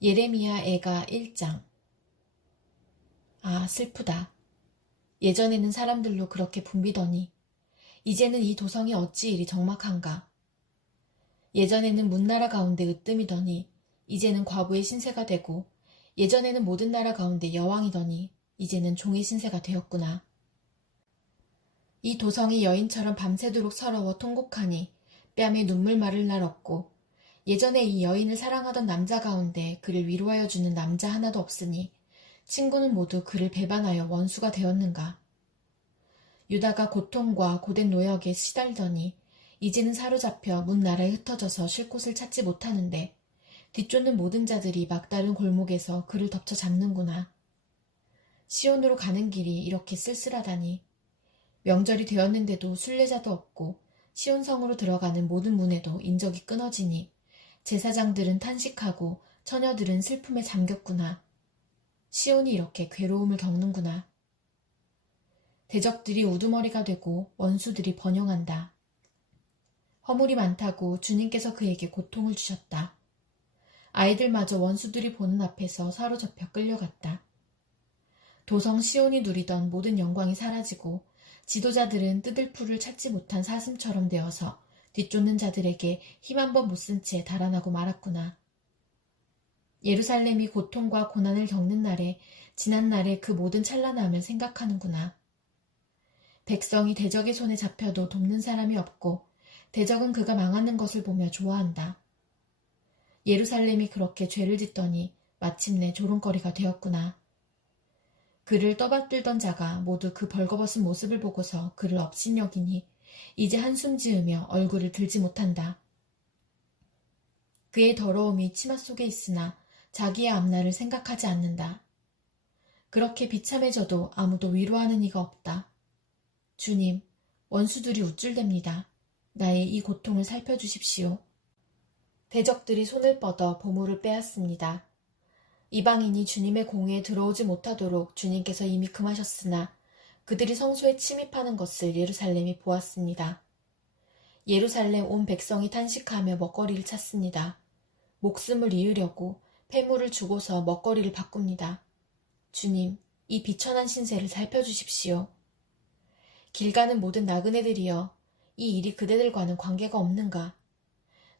예레미야 애가 1장. 아, 슬프다. 예전에는 사람들로 그렇게 붐비더니 이제는 이 도성이 어찌 이리 적막한가. 예전에는 문나라 가운데 으뜸이더니 이제는 과부의 신세가 되고, 예전에는 모든 나라 가운데 여왕이더니 이제는 종의 신세가 되었구나. 이 도성이 여인처럼 밤새도록 서러워 통곡하니 뺨에 눈물 마를 날 없고, 예전에 이 여인을 사랑하던 남자 가운데 그를 위로하여 주는 남자 하나도 없으니 친구는 모두 그를 배반하여 원수가 되었는가. 유다가 고통과 고된 노역에 시달더니 이제는 사로잡혀 문 나라에 흩어져서 쉴 곳을 찾지 못하는데, 뒤쫓는 모든 자들이 막다른 골목에서 그를 덮쳐 잡는구나. 시온으로 가는 길이 이렇게 쓸쓸하다니. 명절이 되었는데도 순례자도 없고 시온성으로 들어가는 모든 문에도 인적이 끊어지니 제사장들은 탄식하고 처녀들은 슬픔에 잠겼구나. 시온이 이렇게 괴로움을 겪는구나. 대적들이 우두머리가 되고 원수들이 번영한다. 허물이 많다고 주님께서 그에게 고통을 주셨다. 아이들마저 원수들이 보는 앞에서 사로잡혀 끌려갔다. 도성 시온이 누리던 모든 영광이 사라지고 지도자들은 뜯을 풀을 찾지 못한 사슴처럼 되어서 뒤쫓는 자들에게 힘 한 번 못 쓴 채 달아나고 말았구나. 예루살렘이 고통과 고난을 겪는 날에 지난 날의 그 모든 찬란함을 생각하는구나. 백성이 대적의 손에 잡혀도 돕는 사람이 없고 대적은 그가 망하는 것을 보며 좋아한다. 예루살렘이 그렇게 죄를 짓더니 마침내 조롱거리가 되었구나. 그를 떠받들던 자가 모두 그 벌거벗은 모습을 보고서 그를 업신여기니 이제 한숨 지으며 얼굴을 들지 못한다. 그의 더러움이 치마 속에 있으나 자기의 앞날을 생각하지 않는다. 그렇게 비참해져도 아무도 위로하는 이가 없다. 주님, 원수들이 우쭐댑니다. 나의 이 고통을 살펴주십시오. 대적들이 손을 뻗어 보물을 빼앗습니다. 이방인이 주님의 공회에 들어오지 못하도록 주님께서 이미 금하셨으나 그들이 성소에 침입하는 것을 예루살렘이 보았습니다. 예루살렘 온 백성이 탄식하며 먹거리를 찾습니다. 목숨을 이으려고 폐물을 주고서 먹거리를 바꿉니다. 주님, 이 비천한 신세를 살펴주십시오. 길 가는 모든 나그네들이여, 이 일이 그대들과는 관계가 없는가?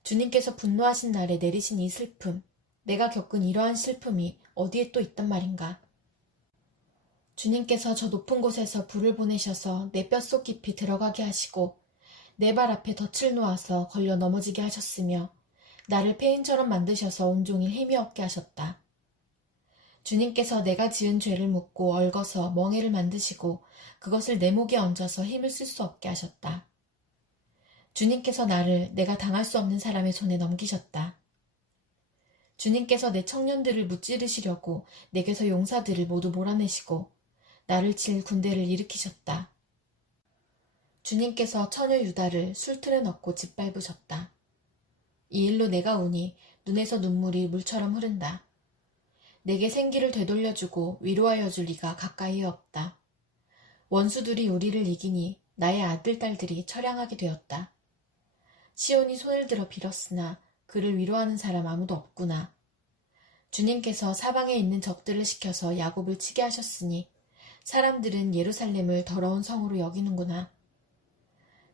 주님께서 분노하신 날에 내리신 이 슬픔, 내가 겪은 이러한 슬픔이 어디에 또 있단 말인가? 주님께서 저 높은 곳에서 불을 보내셔서 내 뼛속 깊이 들어가게 하시고 내 발 앞에 덫을 놓아서 걸려 넘어지게 하셨으며 나를 폐인처럼 만드셔서 온종일 힘이 없게 하셨다. 주님께서 내가 지은 죄를 묻고 얽어서 멍에를 만드시고 그것을 내 목에 얹어서 힘을 쓸 수 없게 하셨다. 주님께서 나를 내가 당할 수 없는 사람의 손에 넘기셨다. 주님께서 내 청년들을 무찌르시려고 내게서 용사들을 모두 몰아내시고 나를 칠 군대를 일으키셨다. 주님께서 처녀 유다를 술틀에 넣고 짓밟으셨다. 이 일로 내가 우니 눈에서 눈물이 물처럼 흐른다. 내게 생기를 되돌려주고 위로하여 줄 이가 가까이에 없다. 원수들이 우리를 이기니 나의 아들, 딸들이 처량하게 되었다. 시온이 손을 들어 빌었으나 그를 위로하는 사람 아무도 없구나. 주님께서 사방에 있는 적들을 시켜서 야곱을 치게 하셨으니 사람들은 예루살렘을 더러운 성으로 여기는구나.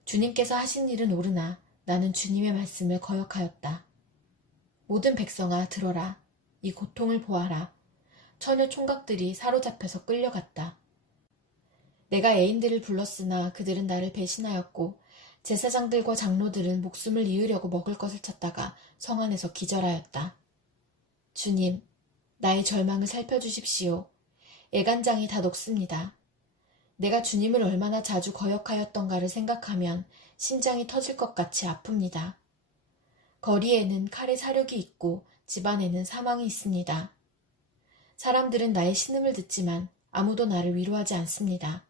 주님께서 하신 일은 옳으나 나는 주님의 말씀을 거역하였다. 모든 백성아 들어라. 이 고통을 보아라. 처녀 총각들이 사로잡혀서 끌려갔다. 내가 애인들을 불렀으나 그들은 나를 배신하였고 제사장들과 장로들은 목숨을 이으려고 먹을 것을 찾다가 성 안에서 기절하였다. 주님, 나의 절망을 살펴주십시오. 애간장이 다 녹습니다. 내가 주님을 얼마나 자주 거역하였던가를 생각하면 심장이 터질 것 같이 아픕니다. 거리에는 칼의 사륙이 있고 집안에는 사망이 있습니다. 사람들은 나의 신음을 듣지만 아무도 나를 위로하지 않습니다.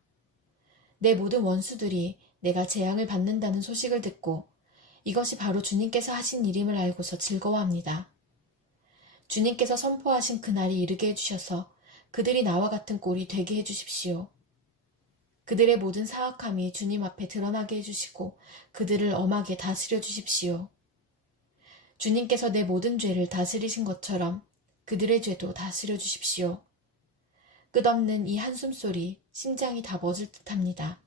내 모든 원수들이 내가 재앙을 받는다는 소식을 듣고 이것이 바로 주님께서 하신 일임을 알고서 즐거워합니다. 주님께서 선포하신 그날이 이르게 해주셔서 그들이 나와 같은 꼴이 되게 해주십시오. 그들의 모든 사악함이 주님 앞에 드러나게 해주시고 그들을 엄하게 다스려 주십시오. 주님께서 내 모든 죄를 다스리신 것처럼 그들의 죄도 다스려 주십시오. 끝없는 이 한숨소리, 심장이 다 멎을 듯합니다.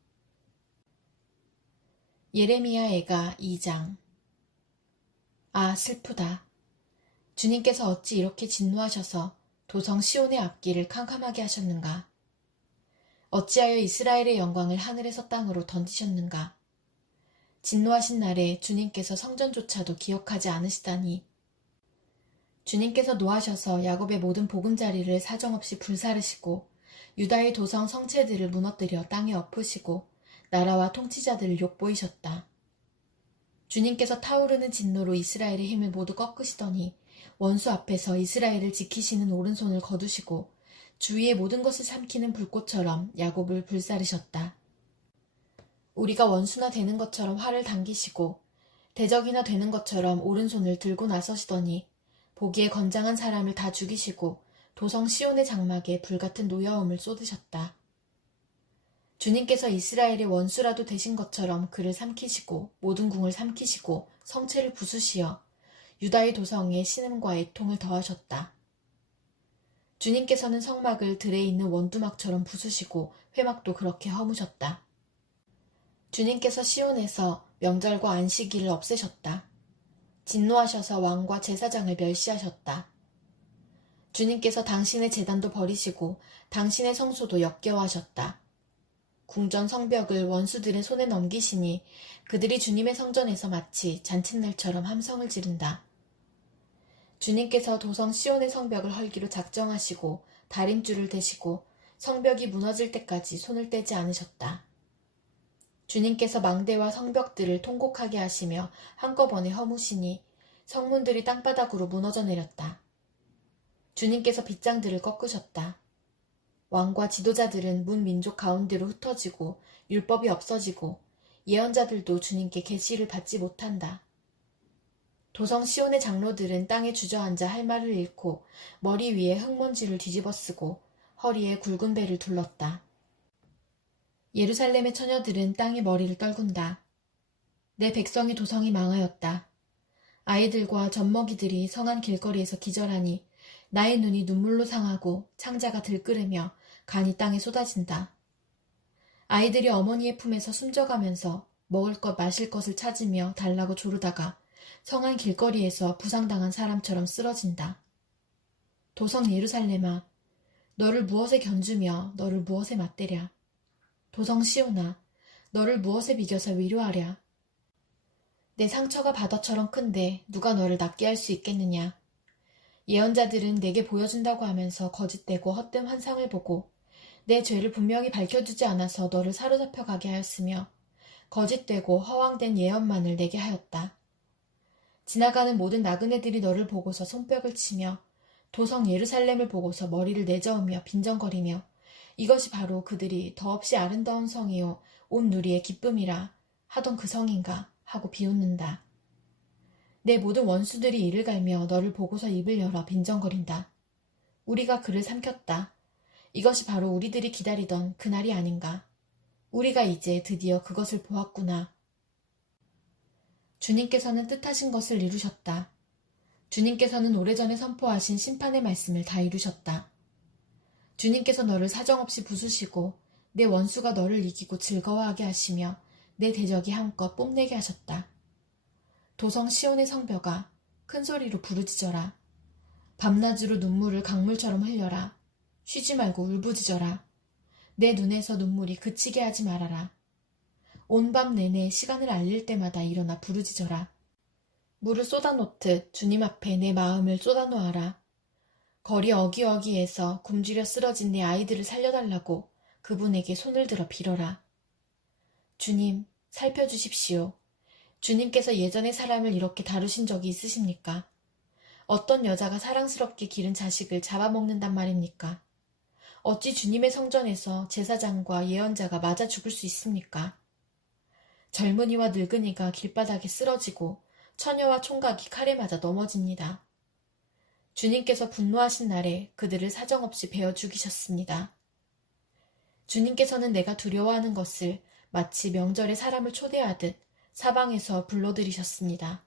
예레미야 애가 2장. 아, 슬프다. 주님께서 어찌 이렇게 진노하셔서 도성 시온의 앞길을 캄캄하게 하셨는가? 어찌하여 이스라엘의 영광을 하늘에서 땅으로 던지셨는가? 진노하신 날에 주님께서 성전조차도 기억하지 않으시다니. 주님께서 노하셔서 야곱의 모든 보금자리를 사정없이 불사르시고 유다의 도성 성체들을 무너뜨려 땅에 엎으시고 나라와 통치자들을 욕보이셨다. 주님께서 타오르는 진노로 이스라엘의 힘을 모두 꺾으시더니 원수 앞에서 이스라엘을 지키시는 오른손을 거두시고 주위의 모든 것을 삼키는 불꽃처럼 야곱을 불사르셨다. 우리가 원수나 되는 것처럼 활을 당기시고 대적이나 되는 것처럼 오른손을 들고 나서시더니 보기에 건장한 사람을 다 죽이시고 도성 시온의 장막에 불같은 노여움을 쏟으셨다. 주님께서 이스라엘의 원수라도 되신 것처럼 그를 삼키시고 모든 궁을 삼키시고 성체를 부수시어 유다의 도성에 신음과 애통을 더하셨다. 주님께서는 성막을 들에 있는 원두막처럼 부수시고 회막도 그렇게 허무셨다. 주님께서 시온에서 명절과 안식일을 없애셨다. 진노하셔서 왕과 제사장을 멸시하셨다. 주님께서 당신의 제단도 버리시고 당신의 성소도 역겨워하셨다. 궁전 성벽을 원수들의 손에 넘기시니 그들이 주님의 성전에서 마치 잔칫날처럼 함성을 지른다. 주님께서 도성 시온의 성벽을 헐기로 작정하시고 다림줄을 대시고 성벽이 무너질 때까지 손을 떼지 않으셨다. 주님께서 망대와 성벽들을 통곡하게 하시며 한꺼번에 허무시니 성문들이 땅바닥으로 무너져 내렸다. 주님께서 빗장들을 꺾으셨다. 왕과 지도자들은 문 민족 가운데로 흩어지고 율법이 없어지고 예언자들도 주님께 계시를 받지 못한다. 도성 시온의 장로들은 땅에 주저앉아 할 말을 잃고 머리 위에 흙먼지를 뒤집어 쓰고 허리에 굵은 배를 둘렀다. 예루살렘의 처녀들은 땅에 머리를 떨군다. 내 백성의 도성이 망하였다. 아이들과 젖먹이들이 성안 길거리에서 기절하니 나의 눈이 눈물로 상하고 창자가 들끓으며 간이 땅에 쏟아진다. 아이들이 어머니의 품에서 숨져가면서 먹을 것 마실 것을 찾으며 달라고 조르다가 성안 길거리에서 부상당한 사람처럼 쓰러진다. 도성 예루살렘아, 너를 무엇에 견주며 너를 무엇에 맞대랴. 도성 시온아, 너를 무엇에 비겨서 위로하랴. 내 상처가 바다처럼 큰데 누가 너를 낫게 할 수 있겠느냐. 예언자들은 내게 보여준다고 하면서 거짓되고 헛된 환상을 보고 내 죄를 분명히 밝혀주지 않아서 너를 사로잡혀 가게 하였으며 거짓되고 허황된 예언만을 내게 하였다. 지나가는 모든 나그네들이 너를 보고서 손뼉을 치며 도성 예루살렘을 보고서 머리를 내저으며 빈정거리며 이것이 바로 그들이 더없이 아름다운 성이요 온 누리의 기쁨이라 하던 그 성인가 하고 비웃는다. 내 모든 원수들이 이를 갈며 너를 보고서 입을 열어 빈정거린다. 우리가 그를 삼켰다. 이것이 바로 우리들이 기다리던 그날이 아닌가. 우리가 이제 드디어 그것을 보았구나. 주님께서는 뜻하신 것을 이루셨다. 주님께서는 오래전에 선포하신 심판의 말씀을 다 이루셨다. 주님께서 너를 사정없이 부수시고 내 원수가 너를 이기고 즐거워하게 하시며 내 대적이 한껏 뽐내게 하셨다. 도성 시온의 성벽아, 큰 소리로 부르짖어라. 밤낮으로 눈물을 강물처럼 흘려라. 쉬지 말고 울부짖어라. 내 눈에서 눈물이 그치게 하지 말아라. 온 밤 내내 시간을 알릴 때마다 일어나 부르짖어라. 물을 쏟아놓듯 주님 앞에 내 마음을 쏟아놓아라. 거리 어기어기에서 굶주려 쓰러진 내 아이들을 살려달라고 그분에게 손을 들어 빌어라. 주님, 살펴주십시오. 주님께서 예전에 사람을 이렇게 다루신 적이 있으십니까? 어떤 여자가 사랑스럽게 기른 자식을 잡아먹는단 말입니까? 어찌 주님의 성전에서 제사장과 예언자가 맞아 죽을 수 있습니까? 젊은이와 늙은이가 길바닥에 쓰러지고 처녀와 총각이 칼에 맞아 넘어집니다. 주님께서 분노하신 날에 그들을 사정없이 베어 죽이셨습니다. 주님께서는 내가 두려워하는 것을 마치 명절에 사람을 초대하듯 사방에서 불러들이셨습니다.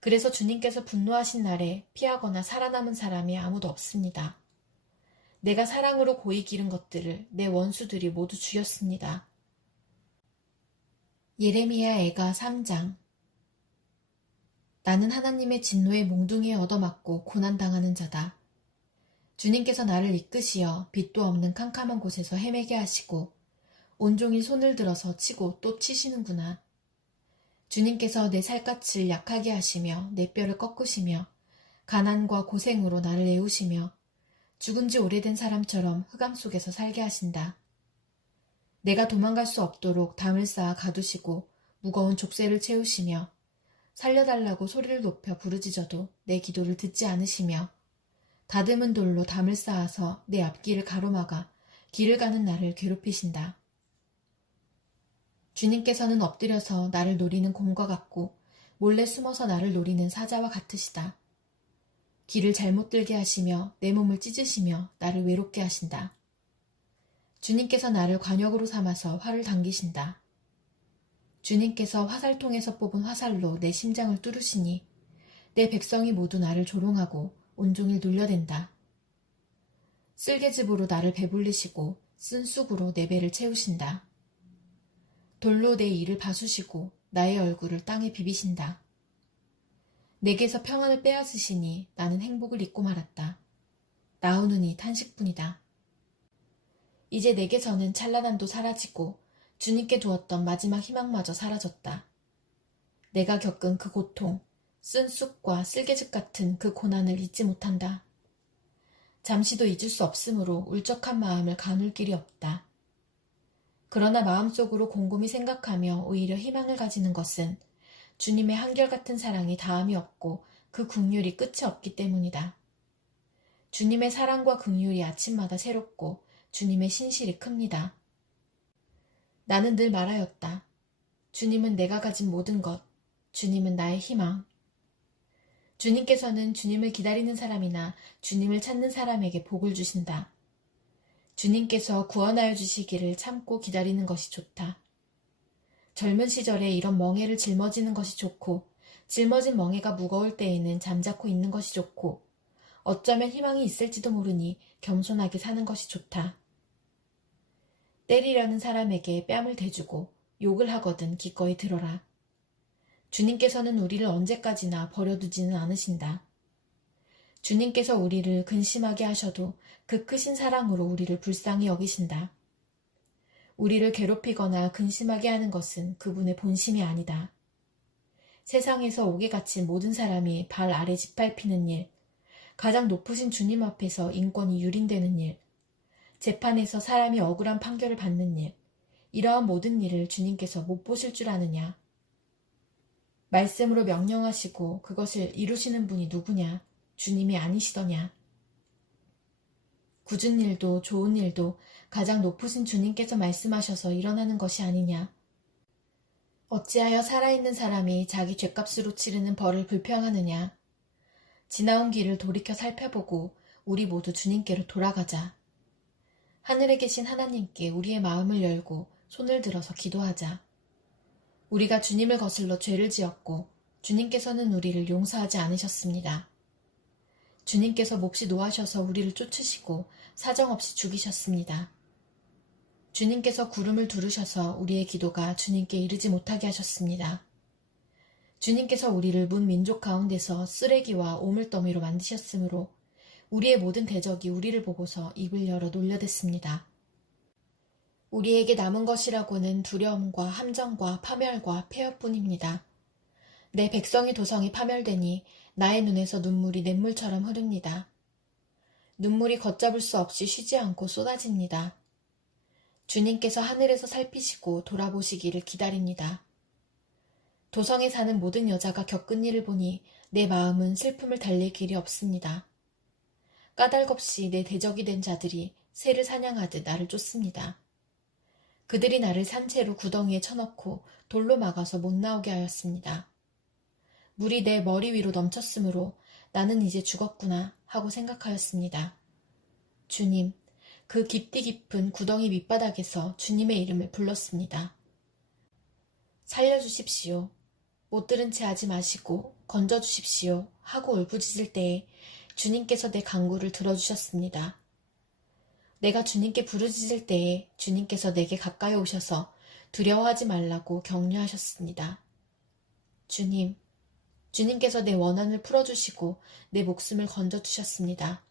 그래서 주님께서 분노하신 날에 피하거나 살아남은 사람이 아무도 없습니다. 내가 사랑으로 고이 기른 것들을 내 원수들이 모두 죽였습니다. 예레미야 애가 3장. 나는 하나님의 진노의 몽둥이에 얻어맞고 고난당하는 자다. 주님께서 나를 이끄시어 빛도 없는 캄캄한 곳에서 헤매게 하시고 온종일 손을 들어서 치고 또 치시는구나. 주님께서 내 살갗을 약하게 하시며 내 뼈를 꺾으시며 가난과 고생으로 나를 애우시며 죽은 지 오래된 사람처럼 흑암 속에서 살게 하신다. 내가 도망갈 수 없도록 담을 쌓아 가두시고 무거운 족쇄를 채우시며 살려달라고 소리를 높여 부르짖어도 내 기도를 듣지 않으시며 다듬은 돌로 담을 쌓아서 내 앞길을 가로막아 길을 가는 나를 괴롭히신다. 주님께서는 엎드려서 나를 노리는 곰과 같고 몰래 숨어서 나를 노리는 사자와 같으시다. 길을 잘못 들게 하시며 내 몸을 찢으시며 나를 외롭게 하신다. 주님께서 나를 관역으로 삼아서 활을 당기신다. 주님께서 화살통에서 뽑은 화살로 내 심장을 뚫으시니 내 백성이 모두 나를 조롱하고 온종일 놀려댄다. 쓸개즙으로 나를 배불리시고 쓴 쑥으로 내 배를 채우신다. 돌로 내 이를 바수시고 나의 얼굴을 땅에 비비신다. 내게서 평안을 빼앗으시니 나는 행복을 잊고 말았다. 나오느니 탄식뿐이다. 이제 내게서는 찬란함도 사라지고 주님께 두었던 마지막 희망마저 사라졌다. 내가 겪은 그 고통, 쓴 쑥과 쓸개즙 같은 그 고난을 잊지 못한다. 잠시도 잊을 수 없으므로 울적한 마음을 가눌 길이 없다. 그러나 마음속으로 곰곰이 생각하며 오히려 희망을 가지는 것은 주님의 한결같은 사랑이 다함이 없고 그 긍휼이 끝이 없기 때문이다. 주님의 사랑과 긍휼이 아침마다 새롭고 주님의 신실이 큽니다. 나는 늘 말하였다. 주님은 내가 가진 모든 것, 주님은 나의 희망. 주님께서는 주님을 기다리는 사람이나 주님을 찾는 사람에게 복을 주신다. 주님께서 구원하여 주시기를 참고 기다리는 것이 좋다. 젊은 시절에 이런 멍에를 짊어지는 것이 좋고 짊어진 멍에가 무거울 때에는 잠자코 있는 것이 좋고 어쩌면 희망이 있을지도 모르니 겸손하게 사는 것이 좋다. 때리려는 사람에게 뺨을 대주고 욕을 하거든 기꺼이 들어라. 주님께서는 우리를 언제까지나 버려두지는 않으신다. 주님께서 우리를 근심하게 하셔도 그 크신 사랑으로 우리를 불쌍히 여기신다. 우리를 괴롭히거나 근심하게 하는 것은 그분의 본심이 아니다. 세상에서 옥에 갇힌 모든 사람이 발 아래 짓밟히는 일, 가장 높으신 주님 앞에서 인권이 유린되는 일, 재판에서 사람이 억울한 판결을 받는 일, 이러한 모든 일을 주님께서 못 보실 줄 아느냐? 말씀으로 명령하시고 그것을 이루시는 분이 누구냐? 주님이 아니시더냐? 굳은 일도 좋은 일도 가장 높으신 주님께서 말씀하셔서 일어나는 것이 아니냐? 어찌하여 살아있는 사람이 자기 죗값으로 치르는 벌을 불평하느냐? 지나온 길을 돌이켜 살펴보고 우리 모두 주님께로 돌아가자. 하늘에 계신 하나님께 우리의 마음을 열고 손을 들어서 기도하자. 우리가 주님을 거슬러 죄를 지었고 주님께서는 우리를 용서하지 않으셨습니다. 주님께서 몹시 노하셔서 우리를 쫓으시고 사정없이 죽이셨습니다. 주님께서 구름을 두르셔서 우리의 기도가 주님께 이르지 못하게 하셨습니다. 주님께서 우리를 문 민족 가운데서 쓰레기와 오물더미로 만드셨으므로 우리의 모든 대적이 우리를 보고서 입을 열어 놀려댔습니다. 우리에게 남은 것이라고는 두려움과 함정과 파멸과 폐허뿐입니다. 내 백성의 도성이 파멸되니 나의 눈에서 눈물이 냇물처럼 흐릅니다. 눈물이 걷잡을 수 없이 쉬지 않고 쏟아집니다. 주님께서 하늘에서 살피시고 돌아보시기를 기다립니다. 도성에 사는 모든 여자가 겪은 일을 보니 내 마음은 슬픔을 달랠 길이 없습니다. 까닭없이 내 대적이 된 자들이 새를 사냥하듯 나를 쫓습니다. 그들이 나를 산채로 구덩이에 쳐넣고 돌로 막아서 못 나오게 하였습니다. 물이 내 머리 위로 넘쳤으므로 나는 이제 죽었구나 하고 생각하였습니다. 주님, 그 깊디 깊은 구덩이 밑바닥에서 주님의 이름을 불렀습니다. 살려주십시오. 못 들은 채 하지 마시고 건져주십시오 하고 울부짖을 때에 주님께서 내 간구를 들어주셨습니다. 내가 주님께 부르짖을 때에 주님께서 내게 가까이 오셔서 두려워하지 말라고 격려하셨습니다. 주님께서 내 원한을 풀어주시고 내 목숨을 건져주셨습니다.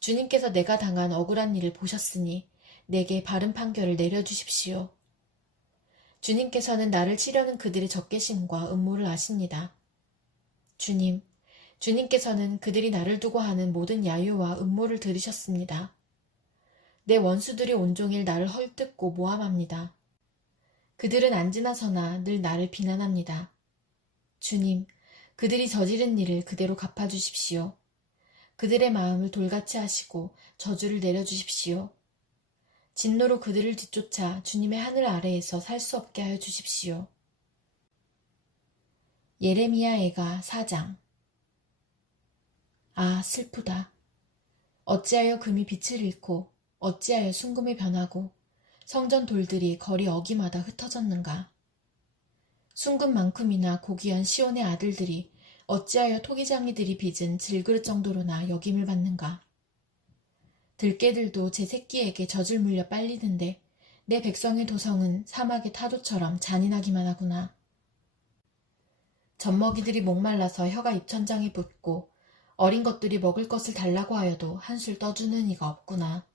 주님께서 내가 당한 억울한 일을 보셨으니 내게 바른 판결을 내려주십시오. 주님께서는 나를 치려는 그들의 적개심과 음모를 아십니다. 주님께서는 그들이 나를 두고 하는 모든 야유와 음모를 들으셨습니다. 내 원수들이 온종일 나를 헐뜯고 모함합니다. 그들은 안 지나서나 늘 나를 비난합니다. 그들이 저지른 일을 그대로 갚아주십시오. 그들의 마음을 돌같이 하시고 저주를 내려주십시오. 진노로 그들을 뒤쫓아 주님의 하늘 아래에서 살 수 없게 하여 주십시오. 예레미야 애가 4장. 아, 슬프다. 어찌하여 금이 빛을 잃고 어찌하여 순금이 변하고 성전 돌들이 거리 어기마다 흩어졌는가. 순금만큼이나 고귀한 시온의 아들들이 어찌하여 토기장이들이 빚은 질그릇 정도로나 여김을 받는가. 들깨들도 제 새끼에게 젖을 물려 빨리는데 내 백성의 도성은 사막의 타조처럼 잔인하기만 하구나. 젖먹이들이 목말라서 혀가 입천장에 붙고 어린 것들이 먹을 것을 달라고 하여도 한술 떠주는 이가 없구나.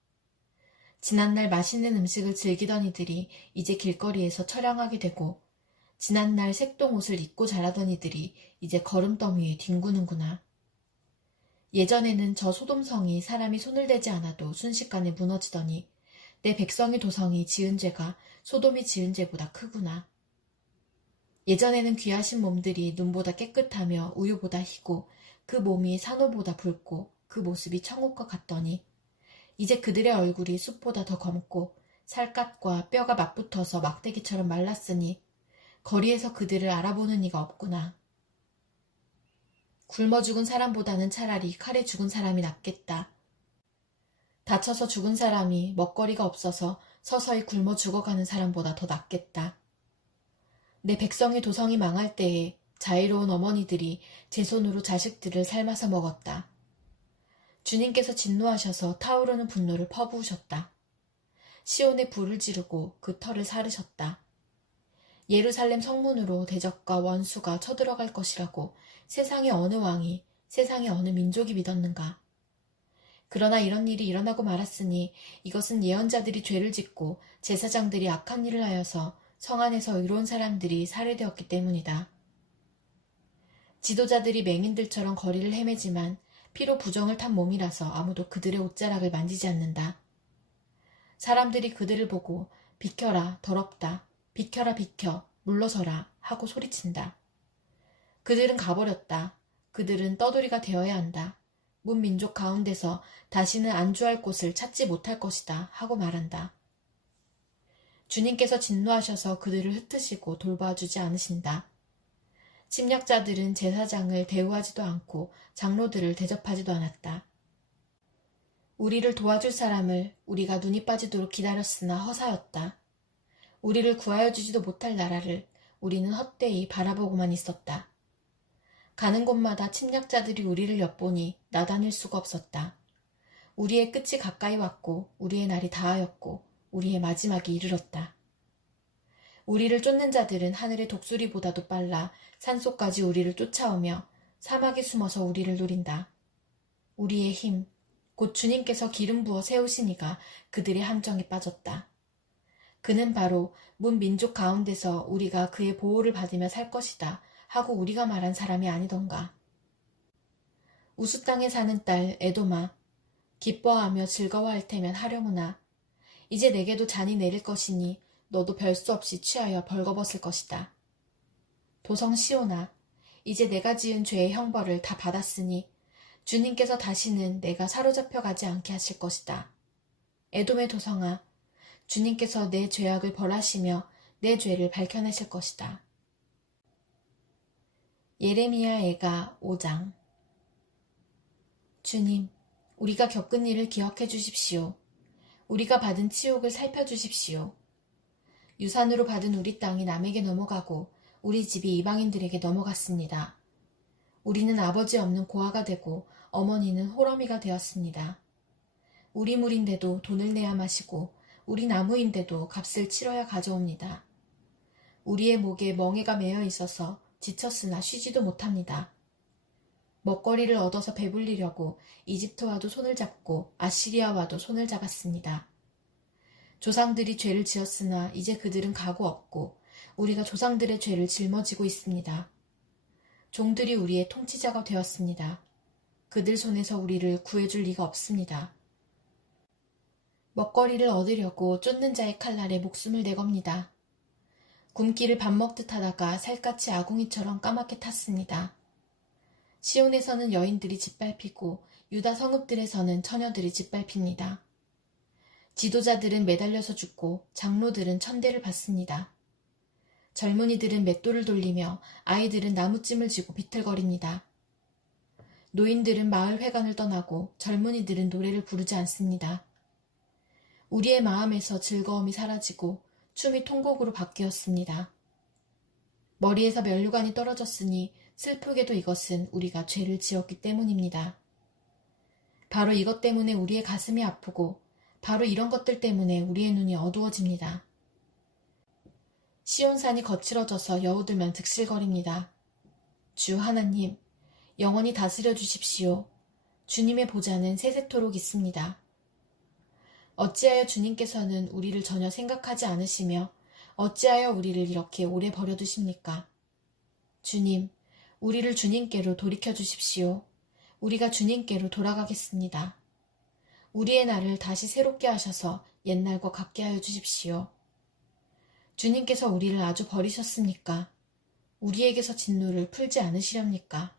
지난날 맛있는 음식을 즐기던 이들이 이제 길거리에서 처량하게 되고 지난날 색동옷을 입고 자라던 이들이 이제 거름더미에 뒹구는구나. 예전에는 저 소돔성이 사람이 손을 대지 않아도 순식간에 무너지더니 내 백성의 도성이 지은 죄가 소돔이 지은 죄보다 크구나. 예전에는 귀하신 몸들이 눈보다 깨끗하며 우유보다 희고 그 몸이 산호보다 붉고 그 모습이 천국과 같더니 이제 그들의 얼굴이 숲보다 더 검고 살갗과 뼈가 맞붙어서 막대기처럼 말랐으니 거리에서 그들을 알아보는 이가 없구나. 굶어 죽은 사람보다는 차라리 칼에 죽은 사람이 낫겠다. 다쳐서 죽은 사람이 먹거리가 없어서 서서히 굶어 죽어가는 사람보다 더 낫겠다. 내 백성의 도성이 망할 때에 자애로운 어머니들이 제 손으로 자식들을 삶아서 먹었다. 주님께서 진노하셔서 타오르는 분노를 퍼부으셨다. 시온에 불을 지르고 그 터를 사르셨다. 예루살렘 성문으로 대적과 원수가 쳐들어갈 것이라고 세상의 어느 왕이, 세상의 어느 민족이 믿었는가. 그러나 이런 일이 일어나고 말았으니 이것은 예언자들이 죄를 짓고 제사장들이 악한 일을 하여서 성 안에서 의로운 사람들이 살해되었기 때문이다. 지도자들이 맹인들처럼 거리를 헤매지만 피로 부정을 탄 몸이라서 아무도 그들의 옷자락을 만지지 않는다. 사람들이 그들을 보고 비켜라, 더럽다. 비켜라, 비켜, 물러서라 하고 소리친다. 그들은 가버렸다. 그들은 떠돌이가 되어야 한다. 문민족 가운데서 다시는 안주할 곳을 찾지 못할 것이다 하고 말한다. 주님께서 진노하셔서 그들을 흩으시고 돌봐주지 않으신다. 침략자들은 제사장을 대우하지도 않고 장로들을 대접하지도 않았다. 우리를 도와줄 사람을 우리가 눈이 빠지도록 기다렸으나 허사였다. 우리를 구하여 주지도 못할 나라를 우리는 헛되이 바라보고만 있었다. 가는 곳마다 침략자들이 우리를 엿보니 나다닐 수가 없었다. 우리의 끝이 가까이 왔고 우리의 날이 다하였고 우리의 마지막이 이르렀다. 우리를 쫓는 자들은 하늘의 독수리보다도 빨라 산속까지 우리를 쫓아오며 사막에 숨어서 우리를 노린다. 우리의 힘, 곧 주님께서 기름 부어 세우신 이가 그들의 함정에 빠졌다. 그는 바로 문민족 가운데서 우리가 그의 보호를 받으며 살 것이다 하고 우리가 말한 사람이 아니던가. 우수 땅에 사는 딸 에돔아, 기뻐하며 즐거워할 테면 하려무나. 이제 내게도 잔이 내릴 것이니 너도 별 수 없이 취하여 벌거벗을 것이다. 도성 시온아, 이제 내가 지은 죄의 형벌을 다 받았으니 주님께서 다시는 내가 사로잡혀 가지 않게 하실 것이다. 에돔의 도성아, 주님께서 내 죄악을 벌하시며 내 죄를 밝혀내실 것이다. 예레미야 애가 5장. 주님, 우리가 겪은 일을 기억해 주십시오. 우리가 받은 치욕을 살펴주십시오. 유산으로 받은 우리 땅이 남에게 넘어가고 우리 집이 이방인들에게 넘어갔습니다. 우리는 아버지 없는 고아가 되고 어머니는 호러미가 되었습니다. 우리 물인데도 돈을 내야 마시고 우리 나무인데도 값을 치러야 가져옵니다. 우리의 목에 멍에가 매여 있어서 지쳤으나 쉬지도 못합니다. 먹거리를 얻어서 배불리려고 이집트와도 손을 잡고 아시리아와도 손을 잡았습니다. 조상들이 죄를 지었으나 이제 그들은 가고 없고 우리가 조상들의 죄를 짊어지고 있습니다. 종들이 우리의 통치자가 되었습니다. 그들 손에서 우리를 구해줄 리가 없습니다. 먹거리를 얻으려고 쫓는 자의 칼날에 목숨을 내겁니다. 굶기를 밥 먹듯 하다가 살갗이 아궁이처럼 까맣게 탔습니다. 시온에서는 여인들이 짓밟히고 유다 성읍들에서는 처녀들이 짓밟힙니다. 지도자들은 매달려서 죽고 장로들은 천대를 받습니다. 젊은이들은 맷돌을 돌리며 아이들은 나무찜을 쥐고 비틀거립니다. 노인들은 마을 회관을 떠나고 젊은이들은 노래를 부르지 않습니다. 우리의 마음에서 즐거움이 사라지고 춤이 통곡으로 바뀌었습니다. 머리에서 면류관이 떨어졌으니 슬프게도 이것은 우리가 죄를 지었기 때문입니다. 바로 이것 때문에 우리의 가슴이 아프고 바로 이런 것들 때문에 우리의 눈이 어두워집니다. 시온산이 거칠어져서 여우들만 득실거립니다. 주 하나님, 영원히 다스려 주십시오. 주님의 보좌는 세세토록 있습니다. 어찌하여 주님께서는 우리를 전혀 생각하지 않으시며 어찌하여 우리를 이렇게 오래 버려두십니까? 주님, 우리를 주님께로 돌이켜 주십시오. 우리가 주님께로 돌아가겠습니다. 우리의 날을 다시 새롭게 하셔서 옛날과 같게 하여 주십시오. 주님께서 우리를 아주 버리셨습니까? 우리에게서 진노를 풀지 않으시렵니까?